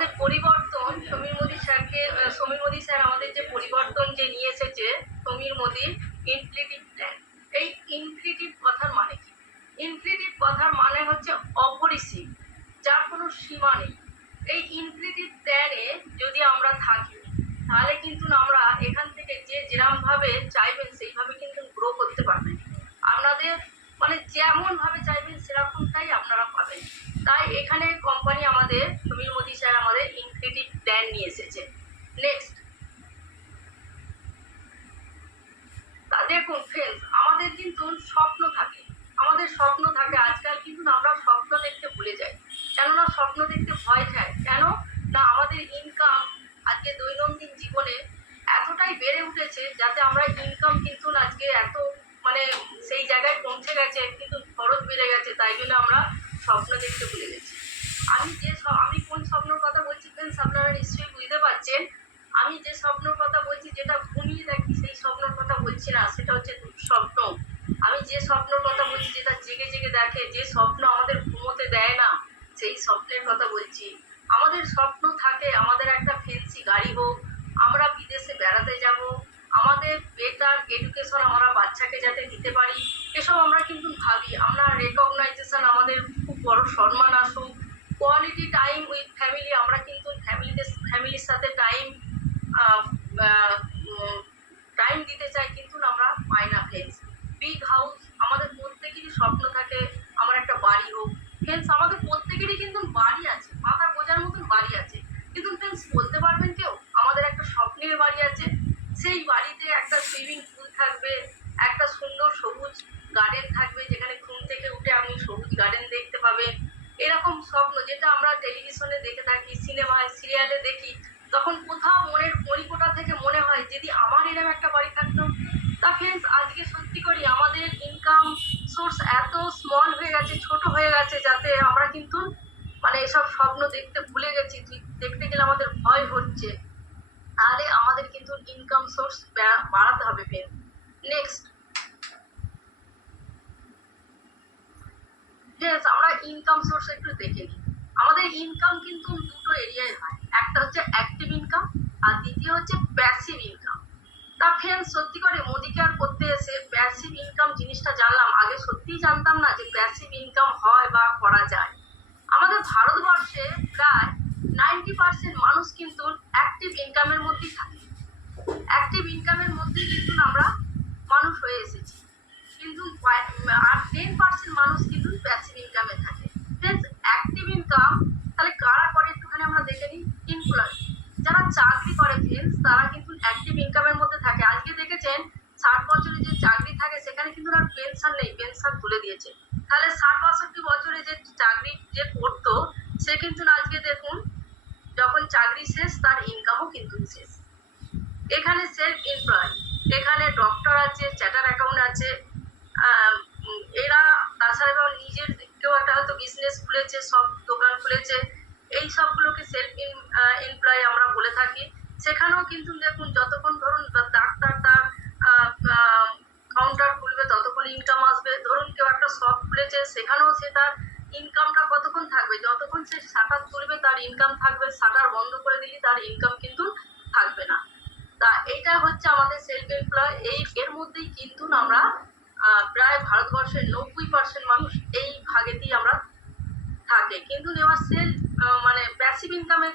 আমাদের পরিবর্তন সমীর মোদী স্যার আমাদের যে পরিবর্তন যে নিয়ে এসেছে সমীর মোদী ইনক্লুসিভ প্ল্যান। এই ইনক্লুসিভ কথার মানে কি? ইনক্লুসিভ কথার মানে হচ্ছে অপরিসীম, যার কোনো সীমা নেই। এই ইনক্লুসিভ প্ল্যানে যদি আমরা থাকি তাহলে কিন্তু আমরা এখান থেকে যে যেরকমভাবে চাইবেন সেইভাবে কিন্তু গ্রো করতে পারবেন। আপনাদের মানে যেমনভাবে চাইবেন সেরকমটাই আপনারা পাবেন। তাই এখানে কোম্পানি আমাদের সমীর মোদী স্যার আমাদের ইনক্লুসিভ প্ল্যান নিয়ে এসেছে। নেক্সট দেখুন ফ্রেন্ডস, আমাদের কিন্তু স্বপ্ন থাকে, আজকাল কিন্তু আমরা স্বপ্ন দেখতে ভুলে যাই। কেননা স্বপ্ন দেখতে ভয় খায় কেন না, আমাদের ইনকাম আজকে দৈনন্দিন জীবনে এতটাই বেড়ে উঠেছে যাতে আমরা ইনকাম কিন্তু আজকে এত মানে সেই জায়গায় পৌঁছে গেছে, কিন্তু খরচ বেড়ে গেছে, তাই জন্য আমরা স্বপ্ন দেখতে ভুলে গেছি। আমি কোন স্বপ্নের কথা বলছি ফ্রেন্ডস আপনারা নিশ্চয়ই বুঝতে পারছেন। আমি যে স্বপ্নের কথা বলছি, যেটা ঘুমিয়ে দেখি সেই স্বপ্নের কথা বলছি না, সেটা হচ্ছে দুঃস্বপ্ন। আমি যে স্বপ্নের কথা বলছি, যেটা জেগে জেগে দেখে, যে স্বপ্ন আমাদের ঘুমোতে দেয় না, সেই স্বপ্নের কথা বলছি। আমাদের স্বপ্ন থাকে আমাদের একটা ফ্যান্সি গাড়ি হোক, আমরা বিদেশে বেড়াতে যাব, আমাদের বেটার এডুকেশন আমরা বাচ্চাকে যাতে দিতে পারি, এসব আমরা কিন্তু ভাবি। আমরা রেকগনাইজেশন, আমাদের খুব বড় সম্মান আসুক, কোয়ালিটি টাইম উইথ ফ্যামিলি, আমরা কিন্তু ফ্যামিলির সাথে টাইম দিতে চাই, কিন্তু আমরা পাই না ফ্রেন্ডস। বিগ হাউস, আমাদের প্রত্যেকেরই স্বপ্ন থাকে আমার একটা বাড়ি হোক। ফ্রেন্ডস আমাদের প্রত্যেকেরই কিন্তু বাড়ি আছে, মাথা বোঝার মতন বাড়ি আছে, কিন্তু ফ্রেন্ডস বলতে পারবেন কেউ আমাদের একটা স্বপ্নের বাড়ি আছে? সেই বাড়িতে একটা সুইমিং পুল থাকবে, একটা সুন্দর সবুজ গার্ডেন থাকবে, যেখানে ঘুম থেকে উঠে আপনি সবুজ গার্ডেন দেখতে পাবেন। এরকম স্বপ্ন যেটা আমরা টেলিভিশনে দেখে থাকি, সিনেমায় সিরিয়ালে দেখি, তখন কোথাও মনের মণিকোটা থেকে মনে হয় যদি আমার এরকম একটা বাড়ি থাকতো। তা ফ্রেন্ডস আজকে সত্যি করি আমাদের ইনকাম সোর্স এত স্মল হয়ে গেছে, ছোট হয়ে গেছে, যাতে আমরা কিন্তু মানে এসব স্বপ্ন দেখতে ভুলে গেছি। দেখতে গেলে আমাদের ভয় হচ্ছে, তাহলে আমাদের কিন্তু ইনকাম সোর্স বাড়াতে হবে ফ্রেন্ডস। নেক্সট ফ্রেন্ডস আমরা ইনকাম সোর্স একটু দেখে নিই। আমাদের ইনকাম কিন্তু দুটো এরিয়ায় হয়, একটা হচ্ছে অ্যাক্টিভ ইনকাম আর দ্বিতীয় হচ্ছে প্যাসিভ ইনকাম। তা ফ্রেন্ডস সত্যি করে মোদি কেয়ার করতে এসে প্যাসিভ ইনকাম জিনিসটা জানলাম, আগে সত্যিই জানতাম না যে প্যাসিভ ইনকাম হয় বা করা যায়। আমাদের ভারতবর্ষে প্রায় 90% মানুষ কিন্তু অ্যাক্টিভ ইনকামের মধ্যেই থাকে, অ্যাক্টিভ ইনকামের মধ্যেই কিন্তু আমরা মানুষ হয়ে এসেছি, কিন্তু আর 10% মানুষ কিন্তু প্যাসিভ ইনকামে থাকে। ফ্রেন্ডস অ্যাক্টিভ ইনকাম তাহলে কারা করে একটুখানি আমরা দেখে নিই। এমপ্লয়ি, যারা চাকরি করে ফ্রেন্ডস, তারা কিন্তু অ্যাক্টিভ ইনকামের মধ্যে থাকে। আজকে দেখেছেন 60 বছরে যে চাকরি থাকে সেখানে কিন্তু আর পেনশন নেই, পেনশন তুলে দিয়েছে। তাহলে 60-62 বছরে যে চাকরি যে করতো সে কিন্তু আজকে দেখুন যখন চাকরি শেষ তার ইনকামও কিন্তু শেষ। এখানে সেলফ এমপ্লয়, এখানে ডক্টর আছে, চার্টার অ্যাকাউন্ট আছে, এরা তাছাড়াও নিজের কেউ একটা হয়তো বিজনেস খুলেছে, সব দোকান খুলেছে, এই সবগুলোকে সেলফ এমপ্লয় আমরা বলে থাকি। সেখানেও কিন্তু দেখুন যতক্ষণ ধরুন ডাক্তার তার কাউন্টার খুলবে ততক্ষণ ইনকাম আসবে। ধরুন কেউ একটা শপ খুলেছে, সেখানেও সে তার ইনকামটা কতক্ষণ থাকবে, যতক্ষণ সে শাটার তুলবে তার ইনকাম থাকবে, শাটার বন্ধ করে দিলে তার ইনকাম কিন্তু থাকবে না। তা এইটা হচ্ছে আমাদের সেলফ এমপ্লয়। এর মধ্যেই কিন্তু আমরা প্রায় ভারতবর্ষের 90% মানুষ এই ভাগেতেই আমরা থাকে। কিন্তু এবার সেলফ মানে প্যাসিভ ইনকামে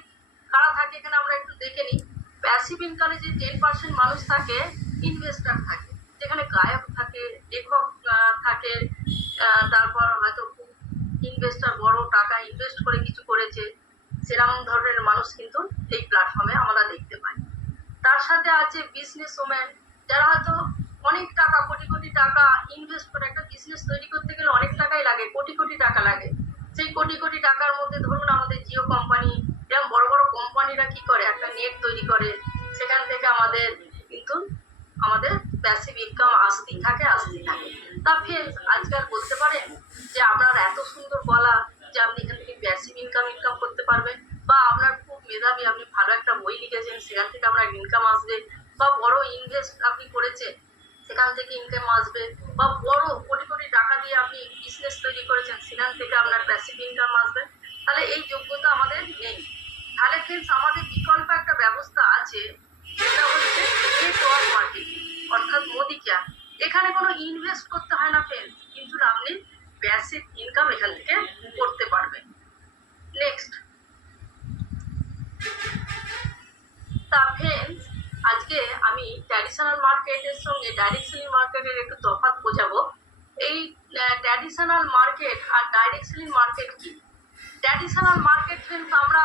কারা থাকে এখানে আমরা একটু দেখে নিই। প্যাসিভ ইনকামে যে 10% মানুষ থাকে, ইনভেস্টার থাকে, যেখানে গায়ক থাকে, লেখক থাকে, তারপর হয়তো ইনভেস্টার বড় টাকা ইনভেস্ট করে কিছু করেছে, সেরকম ধরনের মানুষ কিন্তু এই প্ল্যাটফর্মে আমরা দেখতে পাই। তার সাথে আছে বিজনেস ওম্যান, যারা হয়তো অনেক টাকা, কোটি কোটি টাকা ইনভেস্ট করে, একটা বিজনেস তৈরি করতে গেলে অনেক টাকাই লাগে, কোটি কোটি টাকা লাগে। সেই কোটি কোটি টাকার মধ্যে ধরুন আমাদের জিও কোম্পানি, এরকম বড় বড় কোম্পানিরা কি করে একটা নেট তৈরি করে, সেখান থেকে আমাদের কিন্তু আমাদের প্যাসিভ ইনকাম আসতেই থাকে। তা ফ্রেন্ডস আজকাল বলতে পারেন যে আপনার এত সুন্দর গলা যে আপনি এখান থেকে প্যাসিভ ইনকাম করতে পারবেন, বা আপনার খুব মেধাবী, আপনি ভালো একটা বই লিখেছেন সেখান থেকে আপনার ইনকাম আসবে, বা বড় ইনভেস্ট আপনি করেছেন সেখান থেকে ইনকাম আসবে, বা বড় কোটি কোটি টাকা দিয়ে আপনি বিজনেস তৈরি করেছেন সেখান থেকে আপনার প্যাসিভ ইনকাম আসবে। তাহলে এই যোগ্যতা আমাদের নেই। তাহলে ফ্রেন্ডস আমাদের বিকল্প একটা ব্যবস্থা আছে, সেটা হচ্ছে নেটওয়ার্ক মার্কেটিং অর্থাৎ মোদি কেয়ার। এখানে কোনো ইনভেস্ট করতে হয় না ফ্রেন্ডস, কিন্তু আপনি প্যাসিভ ইনকাম এখান থেকে করতে পারবেন। নেক্সট, তা ফ্রেন্ডস আজকে আমি ট্র্যাডিশনাল মার্কেটের সঙ্গে ডাইরেক্ট সেলিং মার্কেটের একটু তফাৎ বোঝাবো। এই ট্র্যাডিশনাল মার্কেট আর ডাইরেক্ট সেলিং মার্কেট কি? ট্র্যাডিশনাল মার্কেট কিন্তু আমরা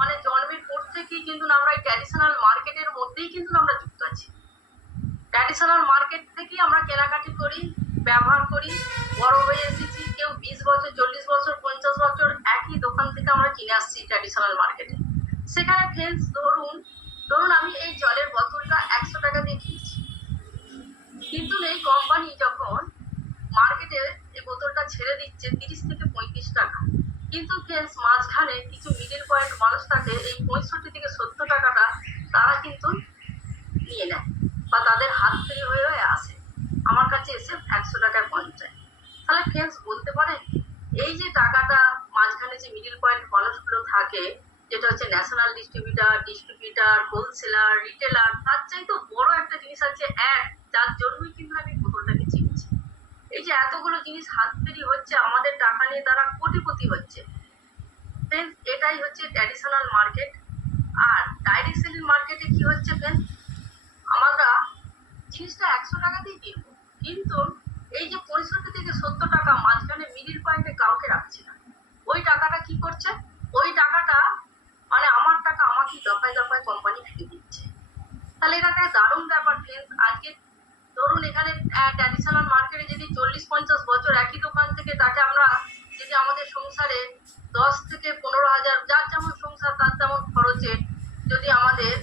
মানে জন্মের পর থেকেই কিন্তু আমরা এই ট্র্যাডিশনাল মার্কেটের মধ্যেই কিন্তু আমরা যুক্ত আছি। ট্র্যাডিশনাল মার্কেট থেকেই আমরা কেনাকাটি করি, ব্যবহার করি, বড় হয়ে এসেছি। কেউ 20 বছর, 40 বছর, 50 বছর একই দোকান থেকে আমরা কিনে আসছি ট্র্যাডিশনাল মার্কেটে। সেখানে ফ্রেন্ডস ধরুন আমি এই জলের বোতলটা 100 টাকা দিয়ে কিনছি, কিন্তু এই কোম্পানি যখন মার্কেটে এই বোতলটা ছেড়ে দিচ্ছে 30 থেকে 35 টাকা, কিন্তু ফ্রেন্ডস মাঝখানে কিছু মিডিল পয়েন্ট মানুষ থাকে, এই 65 থেকে 70 টাকাটা তারা কিন্তু নিয়ে নেয় বা তাদের হাত ফ্রি হয়ে আসে, আমার কাছে এসে 100 টাকায় পৌঁছায়। তাহলে ফ্রেন্ডস বলতে পারেন এই যে টাকাটা মাঝখানে যে মিডিল পয়েন্ট মানুষগুলো থাকে, যেটা হচ্ছে ন্যাশনাল ডিস্ট্রিবিউটার, হোলসেলার, রিটেলার, তার চাইতে বড় একটা জিনিস আছে অ্যাড, যার জন্যই কিন্তু আমি বোতলটাকে চিনছি। এই যে এতগুলো জিনিস হাত ফেরি হচ্ছে, আমাদের টাকা নিয়ে তারা কোটিপতি হচ্ছে। ফ্রেন্ডস এটাই হচ্ছে ট্র্যাডিশনাল মার্কেট। আর ডাইরেক্ট সেলিং মার্কেটে কি হচ্ছে ফ্রেন্ডস, আমরা জিনিসটা 100 টাকাতেই কিনবো, কিন্তু এই যে 65 থেকে 70 টাকা মাঝখানে মিডিল পয়েন্টে কাউকে রাখছি না। ওই টাকাটা কি করছে, ওই টাকাটা মানে আমার টাকা আমাকেই দফায় দফায় কোম্পানি ফিরে দিচ্ছে। তাহলে এটা একটা দারুণ ব্যাপার ফ্রেন্ডস। আজকে ধরুন এখানে ট্র্যাডিশনাল মার্কেটে যদি 40-50 বছর একই দোকান থেকে তাকে আমরা যদি আমাদের সংসারে 10 থেকে 15,000, যার যেমন সংসার তার তেমন খরচে, যদি আমাদের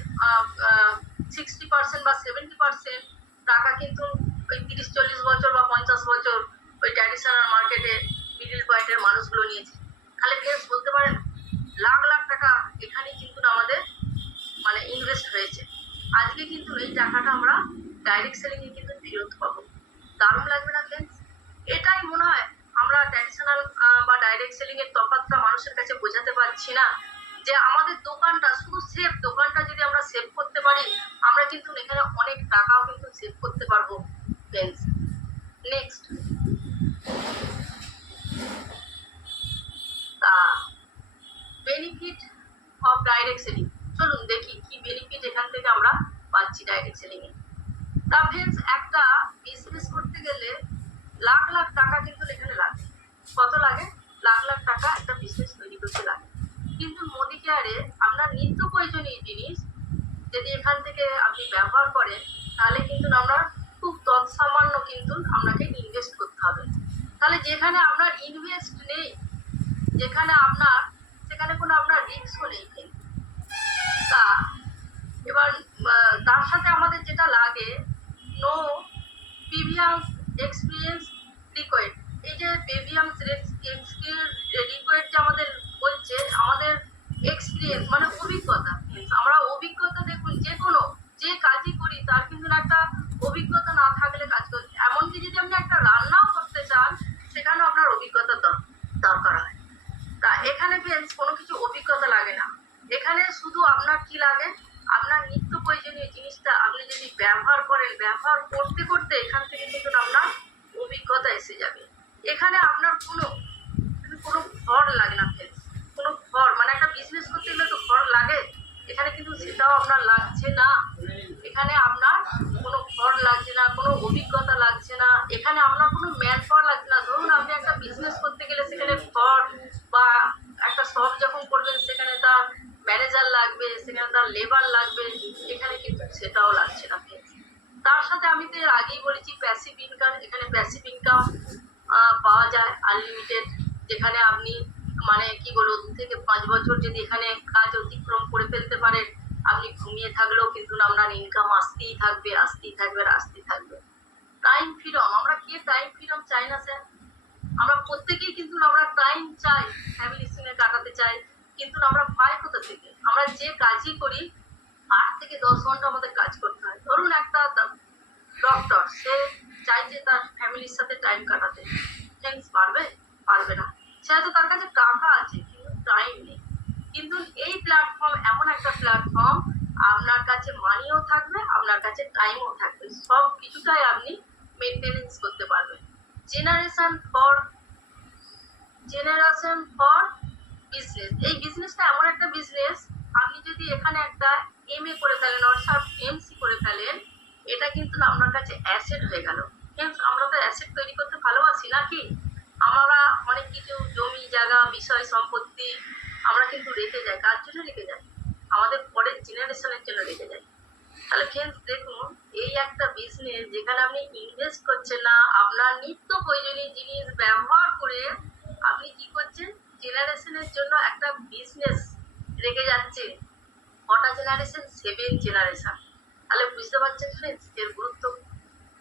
60% বা 70% টাকা কিন্তু ওই 30-40 বছর বা 50 বছর ওই ট্র্যাডিশনাল মার্কেটে মিডিল পয়েন্টের মানুষগুলো নিয়েছে, তাহলে ফ্রেন্ডস বলতে পারেন লাখ লাখ টাকা এখানে কিন্তু আমাদের মানে ইনভেস্ট হয়েছে। আজকে কিন্তু এই টাকাটা আমরা ডাইরেক্ট সেলিং এ কিন্তু ফেরত পাবো। দারুণ লাগবে না ফ্রেন্ডস? এটাই মনে হয় আমরা ট্র্যাডিশনাল বা ডাইরেক্ট সেলিং এর তফাৎটা মানুষের কাছে বোঝাতে পারছি না, যে আমাদের দোকানটা শুধু সেভ, দোকানটা যদি আমরা সেভ করতে পারি, আমরা কিন্তু এখানে অনেক টাকাও কিন্তু সেভ করতে পারবো ফ্রেন্ডস। নেক্সট, তা বেনিফিট অফ ডাইরেক্ট সেলিং, চলুন দেখি কি বেনিফিট এখান থেকে আমরা পাচ্ছি ডাইরেক্ট সেলিং এ। তা ফ্রেন্ডস একটা বিজনেস করতে গেলে লাখ লাখ টাকা কিন্তু এখানে লাগে। কত লাগে? লাখ লাখ টাকা একটা বিজনেস তৈরি করতে লাগে। কিন্তু মোদি কেয়ারে আপনার নিত্য প্রয়োজনীয় জিনিস যদি এখান থেকে আপনি ব্যবহার করেন, তাহলে কিন্তু আমরা খুব তৎসামান্য কিন্তু আপনাকে ইনভেস্ট করতে হবে। তাহলে যেখানে আপনার ইনভেস্ট নেই, যেখানে আপনার সেখানে কোনো আপনার রিস্কও নেই। তা এবার তার সাথে আমাদের যেটা লাগে, নো প্রিভিয়াস এক্সপিরিয়েন্স রিকোয়ার্ড। এই যে প্রিভিয়াস রিকোয়ার্ড যে আমাদের বলছে, আমাদের এক্সপিরিয়েন্স মানে অভিজ্ঞতা। আমরা অভিজ্ঞতা দেখুন যে কাজই করি তার কিন্তু একটা অভিজ্ঞতা না থাকলে কাজ করতে, এমনকি যদি আপনি একটা রান্নাও করতে চান সেখানেও আপনার অভিজ্ঞতা দরকার হয়। তা এখানে ফ্রেন্ডস কোনো কিছু অভিজ্ঞতা লাগে না, এখানে শুধু আপনার কি লাগে, আপনার নিত্য প্রয়োজনীয় জিনিসটা আপনি যদি ব্যবহার করেন, ব্যবহার করতে করতে এখান থেকে কিন্তু আপনার অভিজ্ঞতা এসে যাবে। এখানে আপনার কোনো ঘর লাগে না ফ্রেন্ডস, কোনো ঘর মানে একটা বিজনেস করতে গেলে তো ঘর লাগে, এখানে কিন্তু সেটাও আপনার লাগছে না। এখানে আপনার কোনো ঘর লাগছে না, কোনো অভিজ্ঞতা লাগছে না, এখানে আপনার কোনো ম্যান পাওয়ার লাগছে না। ধরুন আপনি একটা বিজনেস করতে গেলে সেখানে ঘর বা একটা শপ যখন করবেন সেখানে তার ম্যানেজার লাগবে, সেখানে তার লেবার লাগবে, এখানে কিন্তু সেটাও লাগছে না। তার সাথে আমি তো এর আগেই বলেছি প্যাসিভ ইনকাম, এখানে প্যাসিভ ইনকাম পাওয়া যায় আনলিমিটেড, যেখানে আপনি মানে কি বলবো 2 থেকে 5 বছর যদি এখানে কাজ অতিক্রম করে ফেলতে পারেন, আপনি ঘুমিয়ে থাকলেও কিন্তু আপনার ইনকাম আসতেই থাকবে, আসতেই থাকবে, আসতেই থাকবে। টাইম ফ্রিডম, আমরা কে টাইম ফ্রিডম চাই না স্যার? আমরা প্রত্যেকেই কিন্তু আমরা টাইম চাই, ফ্যামিলির সঙ্গে কাটাতে চাই, কিন্তু আমরা পাই কোথা থেকে? আমরা যে কাজই করি 8 থেকে 10 ঘন্টা আমাদের কাজ করতে হয়। ধরুন একটা ডক্টর, সে চাইছে তার ফ্যামিলির সাথে টাইম কাটাতে, পারবে না। সে হয়তো তার কাছে টাকা আছে কিন্তু টাইম নেই। কিন্তু এই প্ল্যাটফর্ম এমন একটা প্ল্যাটফর্ম, আপনার কাছে মানিও থাকবে, আপনার কাছে টাইমও থাকবে, সব কিছুটাই আপনি মেনটেনেন্স করতে পারবেন। জেনারেশন ফর বিজনেস, এই বিজনেসটা এমন একটা বিজনেস, আপনি যদি এখানে একটা এমএ করে ফেলেন অর্থাৎ এমসি করে ফেলেন, এটা কিন্তু আপনার কাছে অ্যাসেট হয়ে গেল। আমরা তো অ্যাসেট তৈরি করতে ভালোবাসি নাকি? আমরা অনেক কিছু জমি জায়গা বিষয় সম্পত্তি আমরা কিন্তু রেখে যাই। কার জন্য রেখে যাই? আমাদের পরের জেনারেশনের জন্য রেখে যাই। তাহলে ফ্রেন্ডস দেখুন, এই একটা বিজনেস যেখানে আপনি ইনভেস্ট করছেন না, আপনার নিত্য প্রয়োজনীয় জিনিস ব্যবহার করে আপনি কি করছেন, জেনারেশনের জন্য একটা বিজনেস রেখে যাচ্ছেন। কটা জেনারেশন? 7 জেনারেশন। তাহলে বুঝতে পারছেন ফ্রেন্ডস এর গুরুত্ব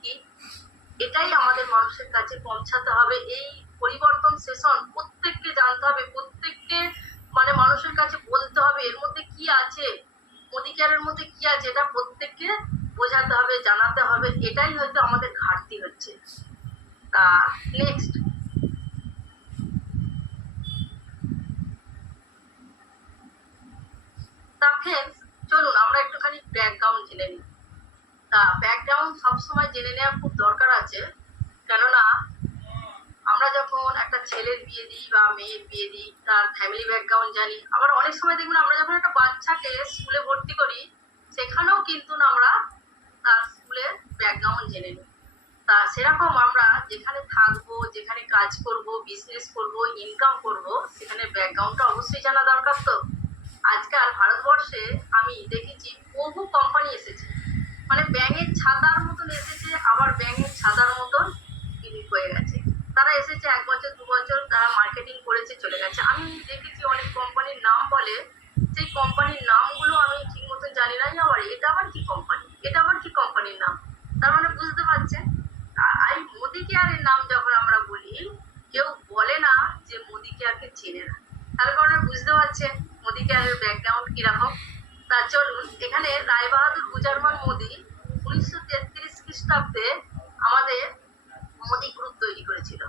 কি? এটাই আমাদের মানুষের কাছে পৌঁছাতে হবে। এই পরিবর্তন সেশন প্রত্যেককে জানতে হবে, প্রত্যেককে মানে মানুষের কাছে বলতে হবে এর মধ্যে কি আছে, মোদি কেয়ারের মধ্যে কি আছে, এটা প্রত্যেককে বোঝাতে হবে, জানাতে হবে। এটাই হয়তো আমাদের ঘাটতি হচ্ছে। তা নেক্সট, তা ফ্রেন্ডস চলুন আমরা একটুখানি ব্যাকগ্রাউন্ড জেনে নিই। তা ব্যাকগ্রাউন্ড সবসময় জেনে নেওয়া খুব দরকার আছে, কেননা আমরা যখন একটা ছেলের বিয়ে দিই বা মেয়ের বিয়ে দিই, তার ফ্যামিলি ব্যাকগ্রাউন্ড জানি। আবার অনেক সময় দেখবেন আমরা যখন একটা বাচ্চাকে স্কুলে ভর্তি করি, সেখানেও কিন্তু আমরা তার স্কুলের ব্যাকগ্রাউন্ড জেনে নিই। তা সেরকম আমরা যেখানে থাকবো, যেখানে কাজ করব, বিজনেস করব, ইনকাম করব, সেখানে ব্যাকগ্রাউন্ডটা অবশ্যই জানা দরকার। তো আজকাল ভারতবর্ষে আমি দেখেছি বহু কোম্পানি এসেছে, মানে ব্যাঙের ছাতার মতন এসেছে, আবার ব্যাঙের ছাতার মতন বিলীন হয়ে গেছে। তারা এসেছে 1 বছর 2 বছর, তারা মার্কেটিং করেছে চলে গেছে। আমি দেখেছি অনেক কোম্পানির নাম বলে, সেই কোম্পানির নামগুলো আমি ঠিক মতন জানি না। আবার এটা আবার কি কোম্পানি, এটা আবার কি কোম্পানির নাম, তার মানে বুঝতে পারছেন। এই মোদি কেয়ারের নাম যখন আমরা বলি, কেউ বলে না যে মোদি কেয়ারকে চেনে না। তার কারণে বুঝতে পারছেন মোদি কেয়ারের ব্যাকগ্রাউন্ড কিরকম। তা চলুন, এখানে রায় বাহাদুর গুজারমান মোদি 1933 খ্রিস্টাব্দে আমাদের মোদি গ্রুপ তৈরি করেছিল।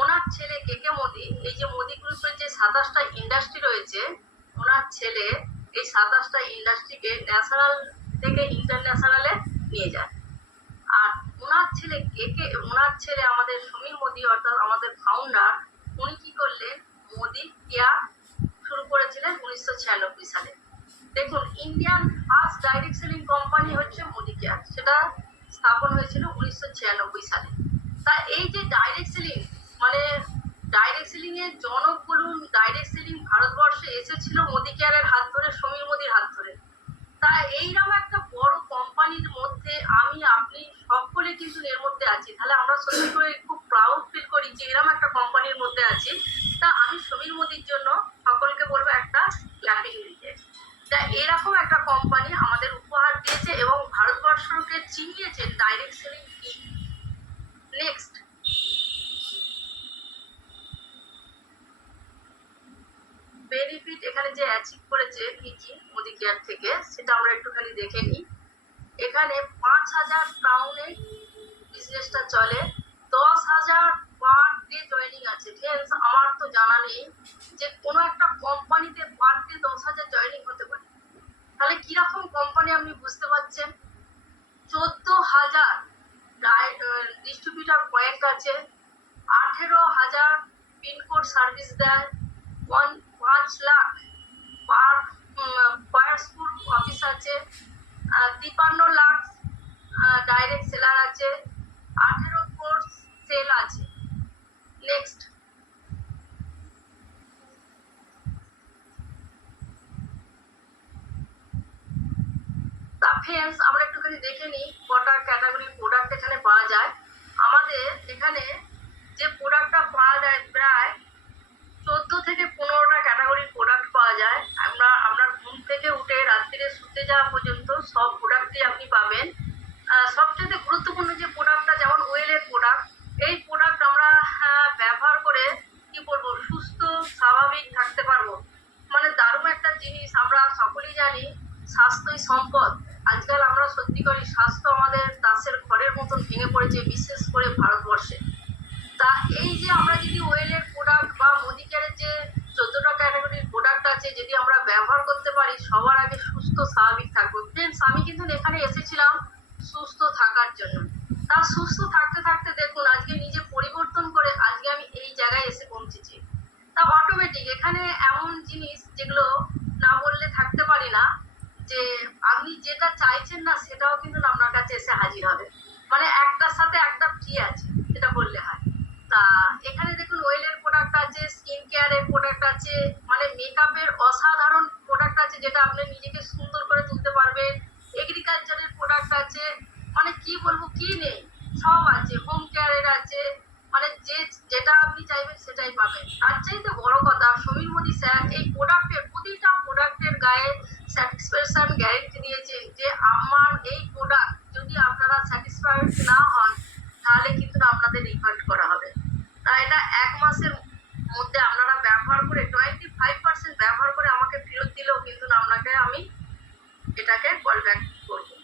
ওনার ছেলে কে কে মোদি, এই যে মোদি গ্রুপের যে 27টা ইন্ডাস্ট্রি রয়েছে, ওনার ছেলে এই 27টা ইন্ডাস্ট্রিকে ন্যাশনাল থেকে ইন্টারন্যাশনালে নিয়ে যায়। আর ওনার ছেলে ওনার ছেলে আমাদের সমীর মোদি অর্থাৎ আমাদের ফাউন্ডার, উনি কি করলেন, মোদি কেয়ার শুরু করেছিলেন 1996 সালে। দেখুন, Indian first direct selling company হচ্ছে মোদি কেয়ার, সেটা স্থাপন হয়েছিল 1996 সালে। তা এই যে ডাইরেক্ট সেলিং, মানে ডাইরেক্ট সেলিং এর জনক বলুন, ডাইরেক্ট সেলিং ভারতবর্ষে এসেছিল মোদি কেয়ারের হাত ধরে, সমীর মোদির হাত ধরে। তা এইরকম একটা বড় কোম্পানির মধ্যে আমি আপনি সকলে কিন্তু এর মধ্যে আছি। তাহলে আমরা সত্যি করে খুব প্রাউড ফিল করি যে এরকম একটা কোম্পানির মধ্যে আছি। তা আমি সমীর মোদির জন্য সকলকে বলবো একটা ক্ল্যাপিং দিতে। তা এরকম একটা কোম্পানি আমাদের উপহার দিয়েছে এবং ভারতবর্ষকে চিনিয়েছে ডাইরেক্ট সেলিং কি। নেক্সট, বেনিফিট এখানে যে অ্যাচিভ করেছে পিজি মোদি কেয়ার থেকে, সেটা আমরা একটুখানি দেখে নিই। এখানে 5000 টাউনে বিজনেসটা চলে, 10,000 পার ডে জয়েনিং আছে। ফ্রেন্ডস আমার তো জানা নেই যে কোনো একটা কোম্পানিতে পার ডে 10,000 জয়েনিং হতে পারে। তাহলে কিরকম কোম্পানি আপনি বুঝতে পারছেন। 14,000 ডিস্ট্রিবিউটার পয়েন্ট আছে, 18,000 পিনকোড সার্ভিস দেয়, 5 লাখ পার স্কুল অফিস আছে, 53 লাখ ডাইরেক্ট সেলার আছে, 18 কোর্স সেল আছে। নেক্সট, তা ফ্রেন্ডস আমরা একটুখানি দেখে নিই কটা ক্যাটাগরি প্রোডাক্ট এখানে পাওয়া যায়। আমাদের এখানে যে প্রোডাক্টটা পাওয়া যায় প্রায় 14 থেকে 15টা ক্যাটাগরির প্রোডাক্ট পাওয়া যায়। আপনার ঘুম থেকে উঠে রাত্রিরে শুতে যাওয়া পর্যন্ত সব প্রোডাক্টই আপনি পাবেন। সবচেয়ে গুরুত্বপূর্ণ যে প্রোডাক্টটা, যেমন ওয়েলের প্রোডাক্ট, এই প্রোডাক্ট আমরা ব্যবহার করে কি বলবো, সুস্থ স্বাভাবিক থাকতে পারবো। মানে দারুণ একটা জিনিস। আমরা সকলেই জানি স্বাস্থ্যই সম্পদ। আজকাল আমরা সত্যি করি, স্বাস্থ্য আমাদের দাসের ঘরের মতন ভেঙে পড়েছে, বিশেষ করে ভারতবর্ষে। তা এই যে আমরা যদি ওয়েলের প্রোডাক্ট বা মোদি কেয়ারের যে 14টা ক্যাটাগরির প্রোডাক্ট আছে, যদি আমরা ব্যবহার করতে পারি সবার আগে সুস্থ স্বাভাবিক থাকবো। ফ্রেন্ডস, আমি কিন্তু এখানে এসেছিলাম সুস্থ থাকার জন্য। তা সুস্থ থাকতে থাকতে দেখুন আজকে নিজে পরিবর্তন করে আজকে আমি এই জায়গায় এসে পৌঁছেছি। তা অটোমেটিক এখানে এমন জিনিস যেগুলো না বললে থাকতে পারি না, যে আপনি যেটা চাইছেন না সেটাও কিন্তু আপনার কাছে এসে হাজির হবে। মানে একটার সাথে একটা ফ্রি আছে, যেটা বললে হয়। তা এখানে দেখুন অয়েলের প্রোডাক্ট আছে, স্কিন কেয়ারের প্রোডাক্ট আছে, মানে মেকআপের অসাধারণ প্রোডাক্ট আছে যেটা আপনি নিজেকে সুন্দর করে তুলতে পারবেন। এগ্রিকালচারের প্রোডাক্ট আছে, মানে কি বলবো কি নেই, সব আছে। হোম কেয়ারের আছে, মানে যেটা আপনি চাইবেন সেটাই পাবেন। তার চাইতে বড় কথা, সমীর মোদী স্যার এই প্রোডাক্টের প্রতিটা প্রোডাক্টের গায়ে স্যাটিসফ্যাকশন গ্যারেন্টি দিয়েছেন যে আমার এই প্রোডাক্ট যদি আপনারা স্যাটিসফাইড না হন তাহলে কিন্তু আপনাদের রিফান্ড করা হবে। তাই এটা 1 মাসের মধ্যে আপনারা ব্যবহার করে 25% ব্যবহার করে আমাকে ফেরত দিলেও কিন্তু আপনাকে আমি এটাকে কল ব্যাক করবো।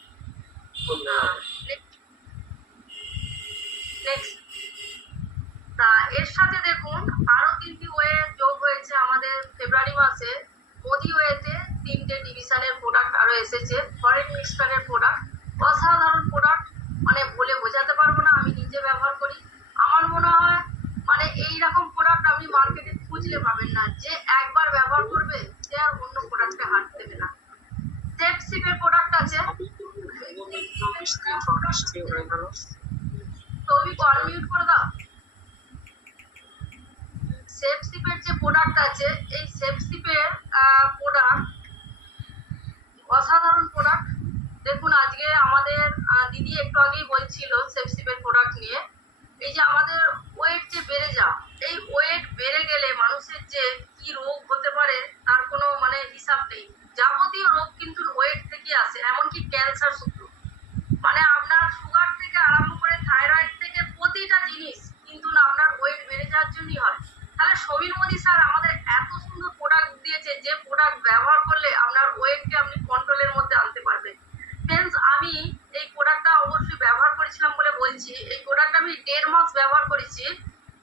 নেক্সট, তা এর সাথে দেখুন আরো 3টি ওয়ে যোগ হয়েছে আমাদের ফেব্রুয়ারি মাসে। মোদি ওয়েতে 3টে ডিভিশনের প্রোডাক্ট আরো এসেছে, ফরেন মিক্সচারের প্রোডাক্ট, অসাধারণ প্রোডাক্ট, মানে বলে বোঝাতে পারবো না। আমি নিজে ব্যবহার করি, আমার মনে হয় মানে এইরকম প্রোডাক্ট আপনি মার্কেটে খুঁজলে পাবেন না। যে একবার ব্যবহার করবে সে আর অন্য প্রোডাক্টে হাত দেবে না। সেফসিপের প্রোডাক্ট আছে, তুমি অনমিউট করে দাও। সেফসিপের যে প্রোডাক্ট আছে, এই সেফসিপের প্রোডাক্ট অসাধারণ প্রোডাক্ট। দেখুন আজকে আমাদের দিদি একটু আগেই বলছিল সেফসিপের প্রোডাক্ট নিয়ে। এই যে আমাদের ওয়েট যে বেড়ে যাওয়া, এই ওয়েট বেড়ে গেলে মানুষের যে কি রোগ হতে পারে তার কোনো মানে হিসাব নেই। যাবতীয় রোগ কিন্তু ওয়েট থেকে আসে, এমনকি ক্যান্সার শুধু, মানে আপনার সুগার থেকে আরম্ভ করে থাইরয়েড থেকে প্রতিটা জিনিস কিন্তু না আপনার ওয়েট বেড়ে যাওয়ার জন্যই হয়। তাহলে সমীর মোদী স্যার আমাদের এত সুন্দর প্রোডাক্ট দিয়েছে যে প্রোডাক্ট ব্যবহার করলে আপনার ওয়েটকে আপনি কন্ট্রোলের মধ্যে আনতে পারবেন। ফ্রেন্ডস, আমি এই প্রোডাক্টটা অবশ্যই ব্যবহার করেছিলাম বলে বলছি। এই প্রোডাক্ট আমি 1.5 মাস ব্যবহার করেছি,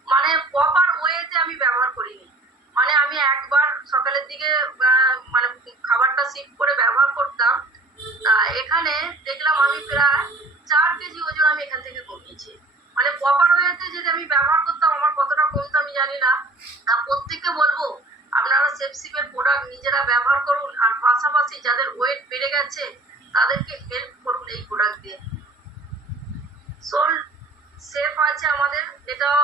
মানে প্রপার ওয়েতে আমি ব্যবহার করিনি। মানে আমি একবার সকালের দিকে মানে খাবারটা শিফট করে ব্যবহার করতাম, এখানে দেখলাম আমি প্রায় 4 কেজি ওজন আমি এখান থেকে কমিয়েছি। মানে প্রপার ওয়েতে যদি আমি ব্যবহার করতাম আমার কতটা কমতো আমি জানি না। তা প্রত্যেককে বলবো আপনারা সেফসিপের প্রোডাক্ট নিজেরা ব্যবহার করুন, আর পাশাপাশি যাদের ওয়েট বেড়ে গেছে তাদেরকে হেল্প করুন এই প্রোডাক্ট দিয়ে। সোল সেফ আছে আমাদের, এটাও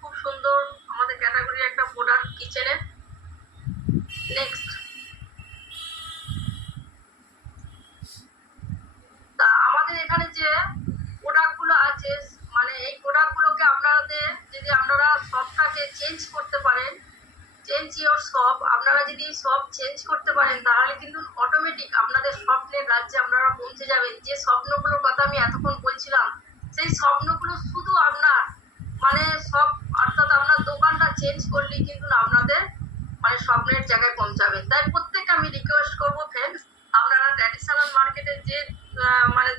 খুব সুন্দর আমাদের ক্যাটাগরির একটা প্রোডাক্ট কিচেনের। নেক্সট, তা আমাদের এখানে যে প্রোডাক্টগুলো আছে, মানে এই প্রোডাক্টগুলোকে আপনাদের যদি আপনারা শপটাকে চেঞ্জ করতে পারেন, চেঞ্জ ইওর শপ, আপনারা যদি শপ চেঞ্জ করতে পারেন তাহলে কিন্তু অটোমেটিক আপনাদের স্বপ্নের রাজ্যে আপনারা পৌঁছে যাবেন। যে স্বপ্নগুলোর কথা আমি এতক্ষণ বলছিলাম সেই স্বপ্নগুলো শুধু আপনার মানে সব, অর্থাৎ আপনার দোকানটা চেঞ্জ করলেই কিন্তু আপনাদের মানে স্বপ্নের জায়গায় পৌঁছাবেন। তাই প্রত্যেককে আমি রিকোয়েস্ট করবো ফ্রেন্ডস, আপনারা ট্র্যাডিশনাল মার্কেটের যে মানে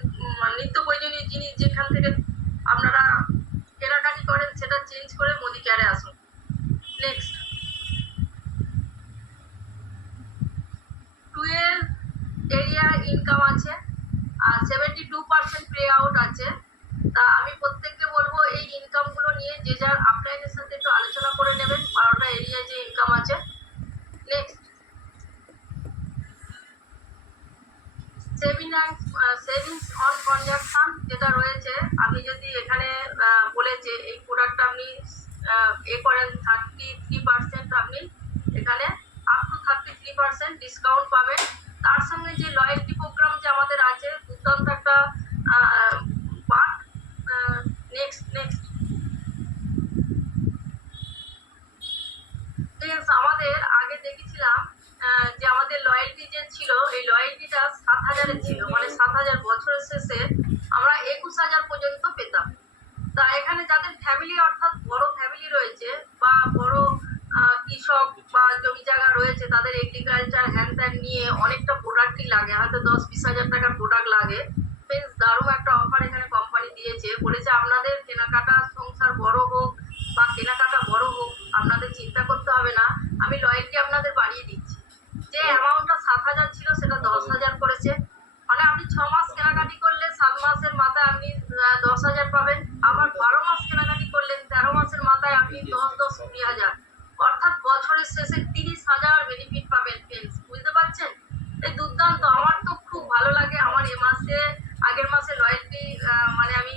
নিত্য প্রয়োজনীয় জিনিস যেখান থেকে আপনারা কেনাকাটি করেন সেটা চেঞ্জ করে মোদি কেয়ারে আসুন। নেক্সট, 12 এরিয়া ইনকাম আছে আর 72% পে আউট আছে। তা আমি প্রত্যেককে বলবো এই ইনকামগুলো নিয়ে যে যার আপলাইনের সাথে একটু আলোচনা করে নেবেন, 12টা এরিয়ায় যে ইনকাম আছে। নেক্সট, সেভিংস অন কনজাম্পশন যেটা রয়েছে, আপনি যদি এখানে বলেছে এই প্রোডাক্টটা আপনি করেন 33%, আপনি এখানে আপ টু 33% ডিসকাউন্ট পাবেন। তার সঙ্গে যে লয়্যালটি প্রোগ্রাম যে আমাদের আছে, দুর্দান্ত একটা পার্ট। নেক্সট, আমাদের আগে দেখেছিলাম যে আমাদের লয়্যালটি যে ছিল এই লয়্যালটিটা 7,000-এর ছিল, মানে 7,000 বছরের শেষে আমরা 21,000 পর্যন্ত পেতাম। তা এখানে যাদের ফ্যামিলি অর্থাৎ বড় ফ্যামিলি রয়েছে বা বড় কৃষক বা জমি জায়গা রয়েছে, তাদের এগ্রিকালচার হ্যান ত্যান নিয়ে অনেকটা প্রোডাক্টই লাগে, হয়তো 10-20 হাজার টাকার প্রোডাক্ট লাগে। বেশ দারুণ একটা অফার এখানে কোম্পানি দিয়েছে, বলেছে আপনাদের কেনাকাটা সংসার বড় হোক বা কেনাকাটা বড় হোক আপনাদের চিন্তা করতে হবে না, আমি লয়্যালটি আপনাদের বাড়িয়ে দিচ্ছি। যে অ্যামাউন্টটা 7,000 ছিল সেটা 10,000 করেছে। মানে আপনি 6 মাস কেনাকাটি করলে 7 মাসের মাথায় আপনি 10,000 পাবেন। আবার 12 মাস কেনাকাটি করলে 13 মাসের মাথায় আপনি 10,000 অর্থাৎ বছরের শেষে 30,000 বেনিফিট পাবেন ফ্রেন্ডস। বুঝতে পারছেন? এই দুর্দান্ত। আমার তো খুব ভালো লাগে। আমার এ মাসে আগের মাসে লয়্যালটি মানে আমি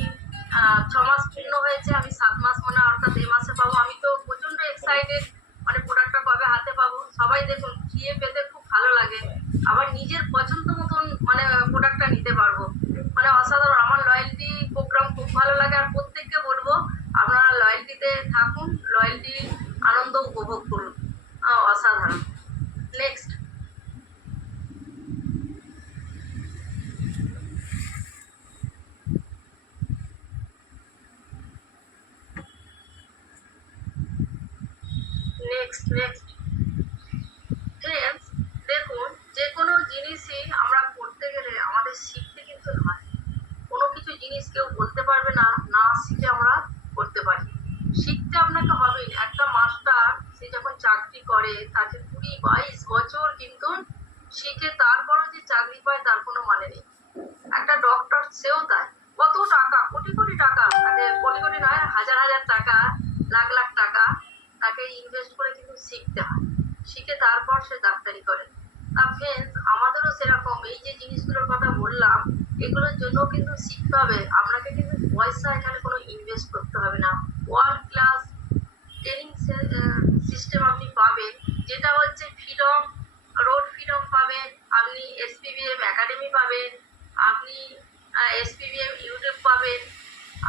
6 মাস পূর্ণ হয়েছে, আমি 7 মাস মানে অর্থাৎ এই মাসে পাবো। আমি তো প্রচন্ড এক্সাইটেড, মানে প্রোডাক্টটা কবে হাতে পাবো। সবাই দেখুন ফ্রিয়ে পেতে খুব ভালো লাগে, আবার নিজের পছন্দ মতন মানে প্রোডাক্টটা নিতে পারবো। মানে অসাধারণ। আমার লয়্যালটি প্রোগ্রাম খুব ভালো লাগে, আর প্রত্যেককে বলবো আপনারা লয়্যালটিতে থাকুন, লয়্যালটি আনন্দ উপভোগ করুন। অসাধারণ। নেক্সট। নেক্সট ফ্রেন্ডস, দেখুন যে কোনো জিনিসই আমরা করতে গেলে আমাদের শিখতে কিন্তু হয়। কোনো কিছু জিনিস কেউ বলতে পারবে না, না শিখে আমরা করতে পারি। শিখতে আপনাকে হবেই। একটা মাস্টার সে যখন চাকরি করে তাকে 20-22 বছর কিন্তু শিখে তারপরও যে চাকরি পায় তার কোনো মানে নেই। একটা ডক্টর সেও তাই। কত টাকা, কোটি কোটি টাকা, মানে কোটি কোটি নয়, হাজার হাজার টাকা, লাখ লাখ টাকা তাকে ইনভেস্ট করে কিন্তু শিখতে হয়। শিখে তারপর সে ডাক্তারি করে। তা ফ্রেন্ডস, আমাদেরও সেরকম এই যে জিনিসগুলোর কথা বললাম, এগুলোর জন্য কিন্তু শিখতে হবে। আপনাকে কিন্তু পয়সা এখানে কোনো ইনভেস্ট করতে হবে না। ওয়ার্ল্ড ক্লাস ট্রেনিং সিস্টেম আপনি পাবেন, যেটা হচ্ছে ফ্রিডম রোড ফ্রিডম পাবেন, আপনি এসপিবিএম একাডেমি পাবেন, আপনি এসপিবিএম ইউটিউব পাবেন,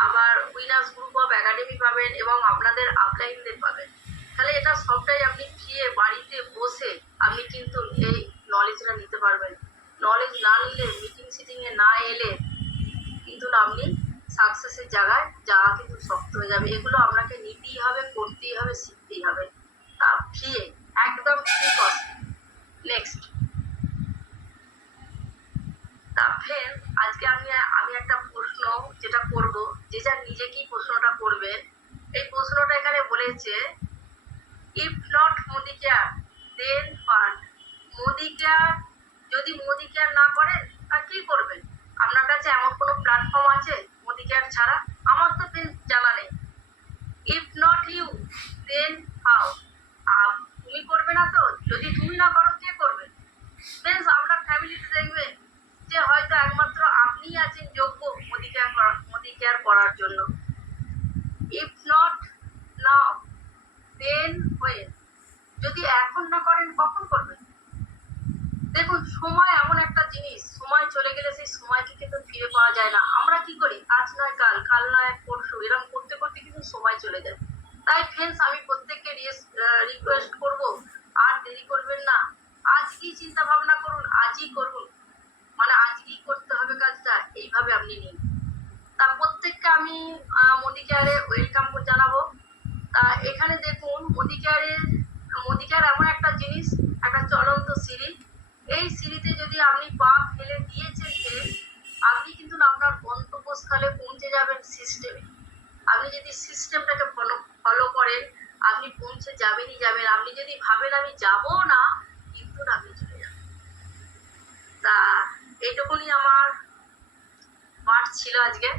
আবার উইনার্স গ্রুপ অফ একাডেমি পাবেন, এবং আপনাদের আপলাইনদের পাবেন। তাহলে এটা সবটাই আপনি ফ্রিয়ে বাড়িতে বসে আপনি কিন্তু এই নলেজটা নিতে পারবেন। নলেজ না নিলে, মিটিং সিটিংয়ে না এলে কিন্তু আপনি সাকসেসের জায়গায় যাওয়া কিন্তু শক্ত হয়ে যাবে। এগুলো আপনাকে নিতেই হবে, করতেই হবে, শিখতেই হবে। তা ফ্রিয়ে, একদম ফ্রি কস্ট। নেক্সট। তা ফ্রেন্ড, আজকে আমি একটা প্রশ্ন যেটা করব, যে যার নিজেকেই প্রশ্নটা করবে। এই প্রশ্নটা এখানে বলেছে, if not Modi care then fund. Modi care, যদি মোদি কেয়ার না করেন তা কি করবেন? আপনার কাছে এমন কোনো প্ল্যাটফর্ম আছে মোদি কেয়ার ছাড়া? আমার তো জানা নেই। If not you then how. তুমি করবে না তো? যদি তুমি না করো কে করবে? ফ্রেন্ডস, আপনার ফ্যামিলিতে দেখবেন যে হয়তো একমাত্র আপনিই আছেন যোগ্য মোদি কেয়ার করার জন্য। If not now then when. যদি এখন না করেন কখন করবেন? দেখুন, সময় এমন একটা জিনিস, সময় চলে গেলে সেই সময়কে কিন্তু ফিরে পাওয়া যায় না। আমরা কি করি, আজ নয় কাল, কাল নয় পরশু, এরকম করতে করতে কিন্তু সময় চলে যায়। তাই ফ্রেন্ডস, আমি প্রত্যেককে রিকোয়েস্ট করব, আর দেরি করবেন না। আজকেই চিন্তা ভাবনা করুন, আজই করুন, মানে আজকেই করতে হবে কাজটা, এইভাবে আপনি নিন। তা প্রত্যেককে আমি মোদি কেয়ারে ওয়েলকাম জানাবো। তা এখানে দেখুন, মোদি কেয়ার এমন একটা জিনিস, একটা চলন্ত সিঁড়ি। এই সিঁড়িতে যদি আপনি পা ফেলে দিয়েছেন, আপনি কিন্তু আপনার গন্তব্যস্থলে পৌঁছে যাবেন সিস্টেমে। আপনি যদি সিস্টেমটাকে ফলো করেন, আপনি পৌঁছে যাবেনই যাবেন। আপনি যদি ভাবেন আমি যাবো না, কিন্তু আপনি চলে যাবেন। তা এইটুকুনি আমার পাঠ ছিল আজকে।